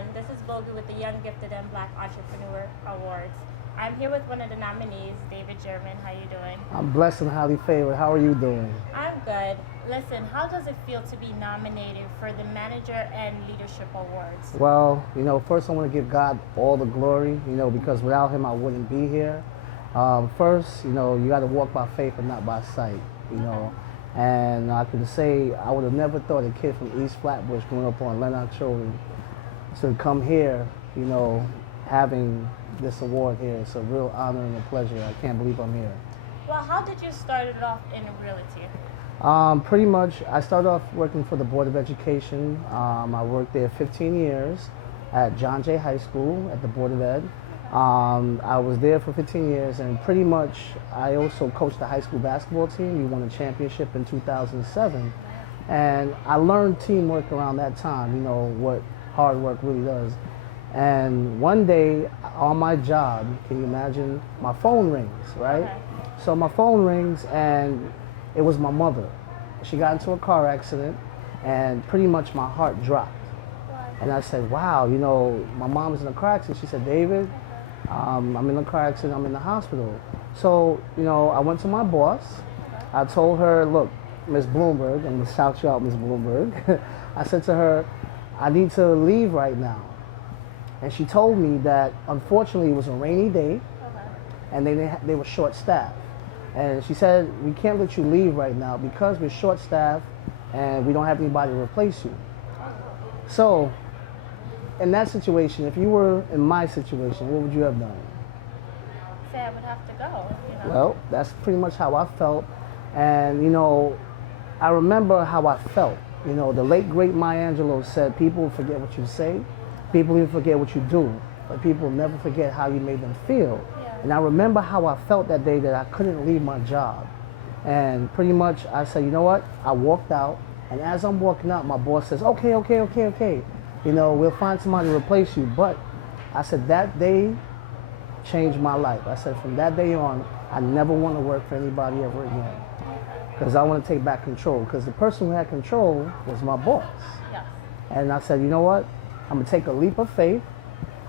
everyone. This is Bogie with the Young Gifted and Black Entrepreneur Awards. I'm here with one of the nominees, David Germain. How you doing? I'm blessed and highly favored. How are you doing? I'm good. Listen, how does it feel to be nominated for the Manager and Leadership Awards? Well, first I want to give God all the glory, because without him I wouldn't be here. First, you got to walk by faith and not by sight, And I can say I would have never thought a kid from East Flatbush growing up on Leonard Children to come here, having this award here. It's a real honor and a pleasure. I can't believe I'm here. Well, how did you start it off in realty? Pretty much, I started off working for the Board of Education. I worked there 15 years at John Jay High School at the Board of Ed. I was there for 15 years, and pretty much I also coached the high school basketball team. We won a championship in 2007, and I learned teamwork around that time, what hard work really does. And one day on my job, can you imagine, my phone rings, right? Okay. So my phone rings, and it was my mother. She got into a car accident, and pretty much my heart dropped. And I said, wow, my mom's in a car accident. She said, David, I'm in a car accident, I'm in the hospital. So, I went to my boss. I told her, look, Miss Bloomberg, I'm gonna shout you out, Miss Bloomberg. I said to her, I need to leave right now. And she told me that unfortunately it was a rainy day, and they were short-staffed. And she said, we can't let you leave right now because we're short-staffed and we don't have anybody to replace you. So, in that situation, if you were in my situation, what would you have done? Say I would have to go, Well, that's pretty much how I felt. And, I remember how I felt. The late, great Maya Angelou said, people forget what you say, people even forget what you do, but people never forget how you made them feel. Yeah. And I remember how I felt that day that I couldn't leave my job. And pretty much I said, you know what? I walked out, and as I'm walking out, my boss says, okay. We'll find somebody to replace you. But I said, that day changed my life. I said, from that day on, I never want to work for anybody ever again. Because I want to take back control. Because the person who had control was my boss. Yes. And I said, you know what? I'm going to take a leap of faith.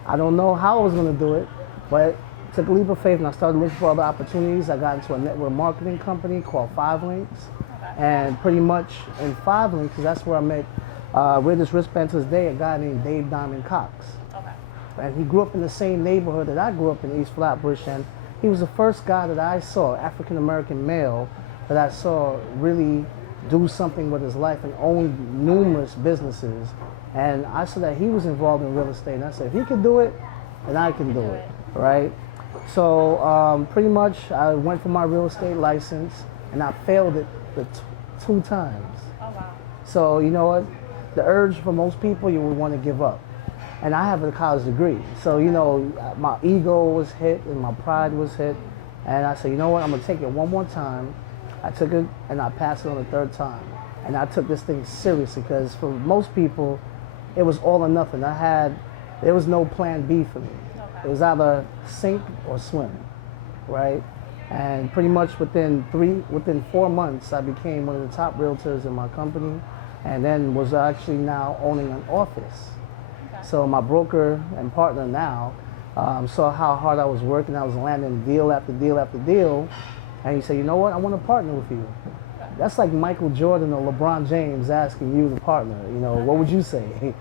I don't know how I was going to do it, but I took a leap of faith and I started looking for other opportunities. I got into a network marketing company called 5 Links. Okay. And pretty much in 5 Links, that's where I met, wear this wristband to this day, a guy named Dave Diamond Cox. Okay. And he grew up in the same neighborhood that I grew up in, East Flatbush, and he was the first guy that I saw, African-American male, that I saw really do something with his life and own numerous businesses. And I saw that he was involved in real estate, and I said, if he could do it, then I can do it, right? So pretty much I went for my real estate license, and I failed it the 2 times. Oh, wow. So you know what? The urge for most people, you would want to give up. And I have a college degree. So, my ego was hit and my pride was hit. And I said, you know what? I'm going to take it one more time. I took it and I passed it on the 3rd time. And I took this thing seriously because for most people, it was all or nothing. There was no plan B for me. Okay. It was either sink or swim, right? And pretty much within 4 months, I became one of the top realtors in my company, and then was actually now owning an office. Okay. So my broker and partner now saw how hard I was working. I was landing deal after deal after deal, and he said, you know what, I want to partner with you. That's like Michael Jordan or LeBron James asking you to partner. What would you say?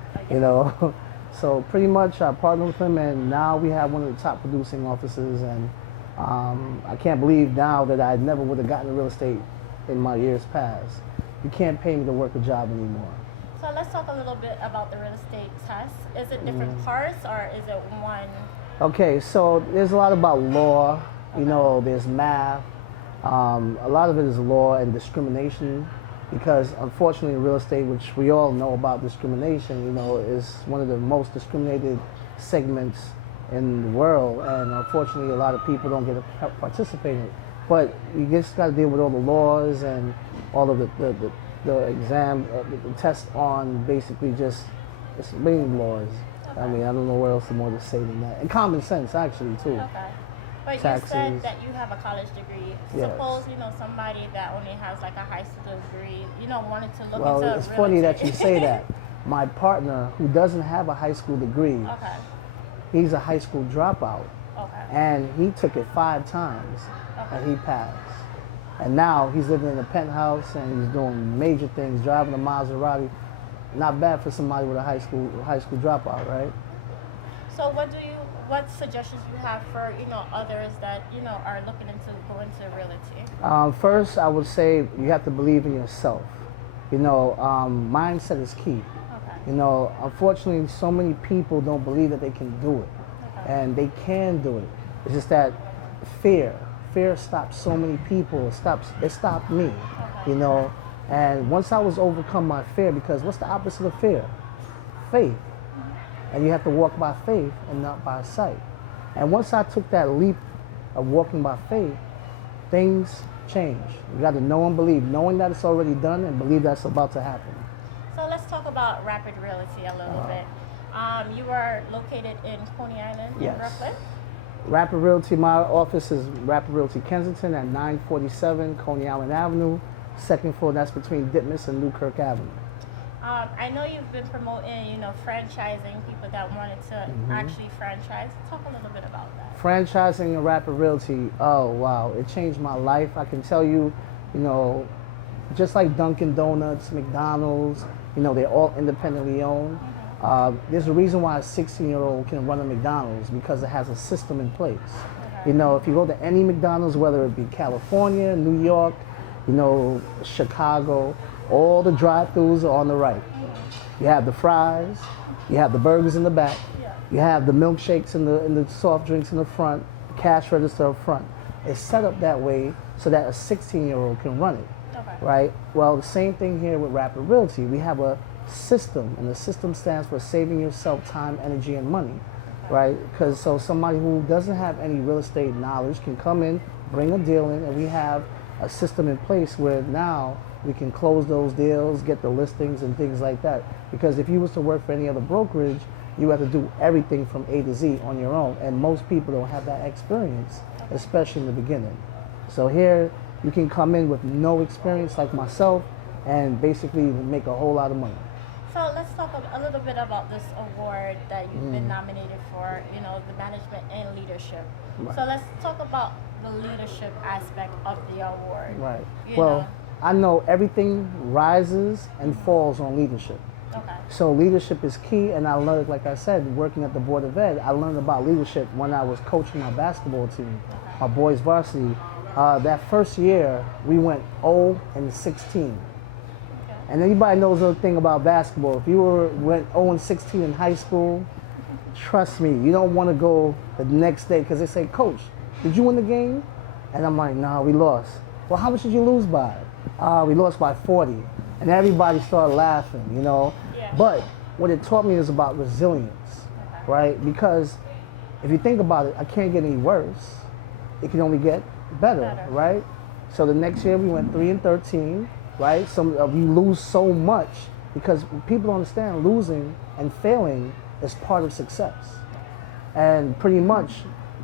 So pretty much I partnered with him, and now we have one of the top producing offices, and I can't believe now that I never would have gotten into real estate in my years past. You can't pay me to work a job anymore. So let's talk a little bit about the real estate test. Is it different parts or is it one? Okay, so there's a lot about law, there's math. A lot of it is law and discrimination, because unfortunately real estate, which we all know about discrimination, is one of the most discriminated segments in the world, and unfortunately a lot of people don't get to participate in it. But you just got to deal with all the laws and all of the exam, the test on basically just reading laws. I mean, I don't know what else more to say than that. And common sense, actually, too. Okay. But Taxes. you said that you have a college degree. Yes. Suppose, somebody that only has like a high school degree, wanted to look Well, into it's funny that you say that, My partner, who doesn't have a high school degree, Okay. he's a high school dropout, Okay. and he took it 5 times, and he passed. And now he's living in a penthouse, and he's doing major things, driving a Maserati. Not bad for somebody with a high school dropout, right? So what suggestions you have for, others that, are looking into going into realty? First, I would say you have to believe in yourself. Mindset is key. Okay. Unfortunately, so many people don't believe that they can do it, Okay. and they can do it. It's just that fear stops so many people. It stopped me, And once I was overcome my fear, because what's the opposite of fear? Faith. And you have to walk by faith and not by sight. And once I took that leap of walking by faith, things change. You got to know and believe, knowing that it's already done and believe that's about to happen. So let's talk about Rapid Realty a little bit. You are located in Coney Island in Yes. Brooklyn? Rapid Realty, my office is Rapid Realty Kensington at 947 Coney Island Avenue, second floor. That's between Ditmas and Newkirk Avenue. I know you've been promoting, franchising people that wanted to actually franchise. Talk a little bit about that. Franchising and Rapid Realty, oh wow, it changed my life. I can tell you, just like Dunkin' Donuts, McDonald's, they're all independently owned. There's a reason why a 16-year-old can run a McDonald's, because it has a system in place. Okay. If you go to any McDonald's, whether it be California, New York, Chicago, all the drive-thrus are on the right. You have the fries, you have the burgers in the back, Yeah. you have the milkshakes and the soft drinks in the front, cash register up front. It's set up that way so that a 16-year-old can run it, Okay. right? Well, the same thing here with Rapid Realty. We have a system, and the system stands for saving yourself time, energy, and money, right? Because somebody who doesn't have any real estate knowledge can come in, bring a deal in, and we have a system in place where now we can close those deals, get the listings and things like that. Because if you was to work for any other brokerage, you have to do everything from A to Z on your own, and most people don't have that experience, especially in the beginning. So here, you can come in with no experience like myself and basically make a whole lot of money. So let's talk a little bit about this award that you've been nominated for, the management and leadership. Right. So let's talk about the leadership aspect of the award. Right. You Well, know? I know everything rises and falls on leadership. Okay. So leadership is key, and I learned, like I said, working at the Board of Ed, I learned about leadership when I was coaching my basketball team, my boys varsity. That first year, we went 0-16. And anybody knows the thing about basketball. If you went 0-16 in high school, trust me, you don't want to go the next day because they say, "Coach, did you win the game?" And I'm like, "No, we lost." "Well, how much did you lose by?" "We lost by 40. And everybody started laughing, Yeah. But what it taught me is about resilience, right? Because if you think about it, I can't get any worse. It can only get better. Right? So the next year we went 3-13. Right? We lose so much because people don't understand losing and failing is part of success. And pretty much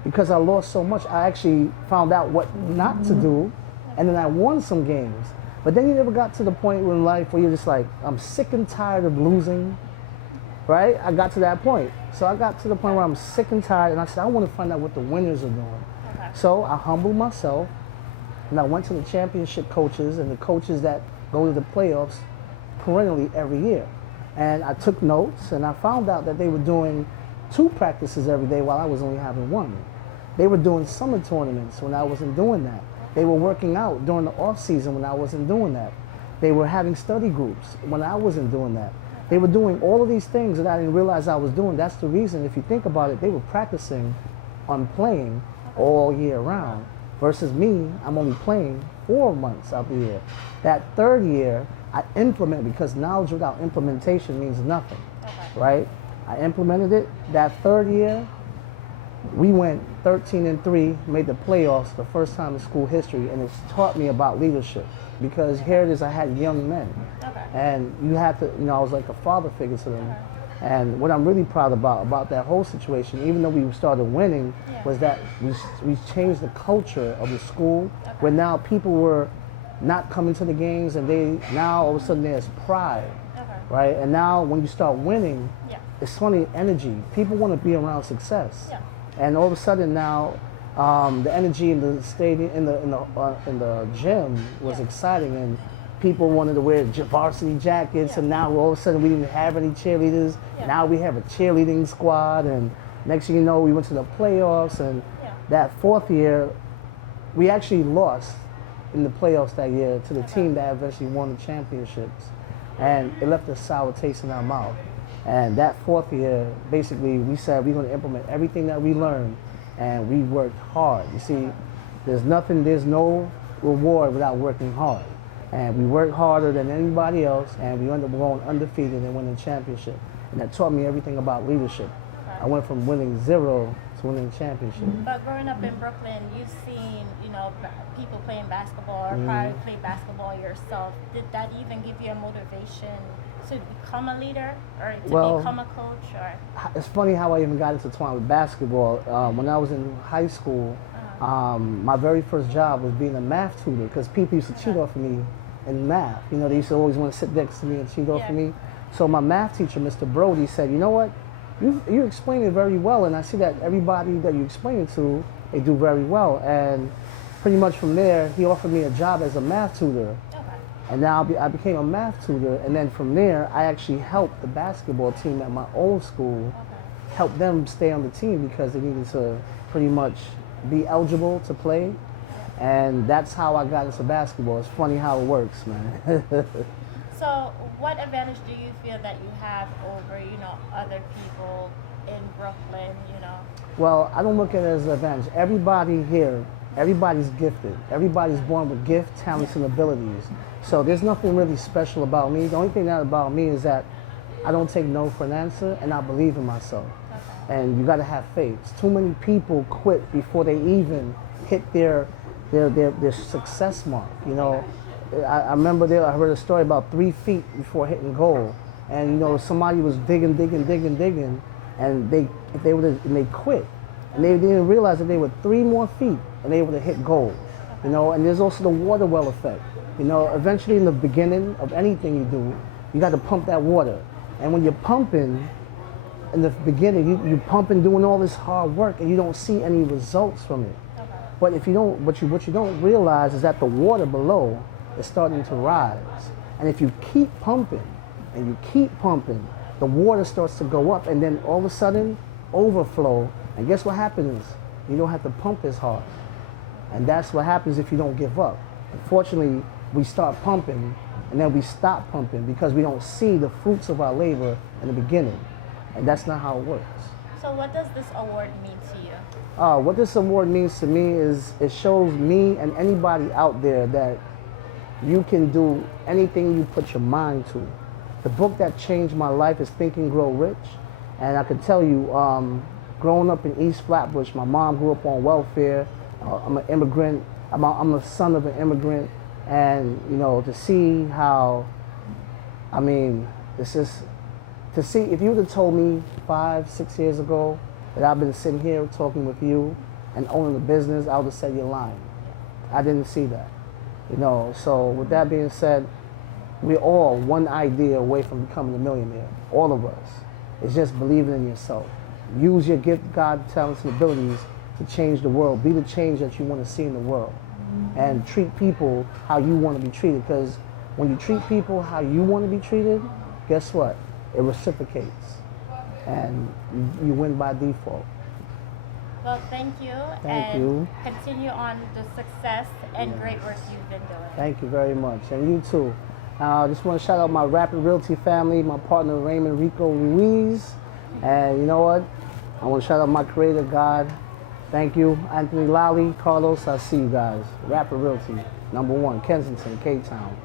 because I lost so much, I actually found out what not to do, and then I won some games. But then you never got to the point in life where you're just like, I'm sick and tired of losing, right? I got to that point. So I got to the point where I'm sick and tired, and I said, I want to find out what the winners are doing. Okay. So I humbled myself, and I went to the championship coaches and the coaches that go to the playoffs perennially every year. And I took notes, and I found out that they were doing 2 practices every day while I was only having 1. They were doing summer tournaments when I wasn't doing that. They were working out during the off season when I wasn't doing that. They were having study groups when I wasn't doing that. They were doing all of these things that I didn't realize I was doing. That's the reason, if you think about it, they were practicing on playing all year round. Versus me, I'm only playing 4 months out the year. That third year, I implemented, because knowledge without implementation means nothing, right? I implemented it. That third year, we went 13-3, made the playoffs the first time in school history, and it's taught me about leadership. Because here it is, I had young men, and you had to, I was like a father figure to them. And what I'm really proud about that whole situation, even though we started winning, was that we changed the culture of the school, where now people were not coming to the games, and now all of a sudden there's pride. right? And now when you start winning, Yeah. it's funny energy. People want to be around success, Yeah. and all of a sudden now, the energy in the stadium, in the gym was Yeah. exciting, and people wanted to wear varsity jackets. Yeah. And now all of a sudden we didn't have any cheerleaders. Yeah. Now we have a cheerleading squad, and next thing you know, we went to the playoffs. And Yeah. that fourth year, we actually lost in the playoffs that year to the team that eventually won the championships, and it left a sour taste in our mouth. And that fourth year, basically, we said we're going to implement everything that we learned, and we worked hard. You see, there's no reward without working hard. And we worked harder than anybody else, and we ended up going undefeated and winning the championship. And that taught me everything about leadership. I went from winning 0 to winning the championship. But growing up in Brooklyn, you've seen, people playing basketball or probably play basketball yourself. Did that even give you a motivation to become a leader or to become a coach? Or it's funny how I even got intertwined with basketball. When I was in high school, my very first job was being a math tutor, because people used to cheat off of me in math. They used to always want to sit next to me and cheat off of me. So my math teacher, Mr. Brody, said, you know what? You explain it very well, and I see that everybody that you explain it to, they do very well. And pretty much from there, he offered me a job as a math tutor. okay. And now I became a math tutor, and then from there, I actually helped the basketball team at my old school, help them stay on the team because they needed to pretty much be eligible to play. And that's how I got into basketball. It's funny how it works, man. So what advantage do you feel that you have over, other people in Brooklyn, Well, I don't look at it as an advantage. Everybody here, everybody's gifted. Everybody's born with gifts, talents, and abilities. So there's nothing really special about me. The only thing that about me is that I don't take no for an answer, and I believe in myself. Okay. And you got to have faith. Too many people quit before they even hit their success mark. I remember I heard a story about 3 feet before hitting goal, and somebody was digging, and they quit, and they didn't realize that they were 3 more feet, and they would have hit goal. And there's also the water well effect. Eventually in the beginning of anything you do, you got to pump that water, and when you're pumping, in the beginning, you're pumping, doing all this hard work, and you don't see any results from it. Okay. But what you don't realize is that the water below is starting to rise. And if you keep pumping and you keep pumping, the water starts to go up, and then all of a sudden, overflow. And guess what happens? You don't have to pump as hard. And that's what happens if you don't give up. Unfortunately, we start pumping and then we stop pumping because we don't see the fruits of our labor in the beginning. And that's not how it works. So what does this award mean to you? What this award means to me is it shows me and anybody out there that you can do anything you put your mind to. The book that changed my life is Think and Grow Rich. And I can tell you, growing up in East Flatbush, my mom grew up on welfare. I'm an immigrant. I'm a son of an immigrant. And, to see how, to see, if you would have told me 5, 6 years ago that I've been sitting here talking with you and owning a business, I would have said you're lying. I didn't see that. So with that being said, we're all one idea away from becoming a millionaire. All of us. It's just believing in yourself. Use your gift, God, talents, and abilities to change the world. Be the change that you want to see in the world. And treat people how you want to be treated. Because when you treat people how you want to be treated, guess what? It reciprocates. And you win by default. Well, thank you. Thank you. Continue on the success and great work you've been doing. Thank you very much. And you too. I just want to shout out my Rapid Realty family, my partner Raymond Rico Ruiz. And you know what? I want to shout out my creator, God. Thank you. Anthony Lally, Carlos, I see you guys. Rapid Realty, #1, Kensington, K-Town.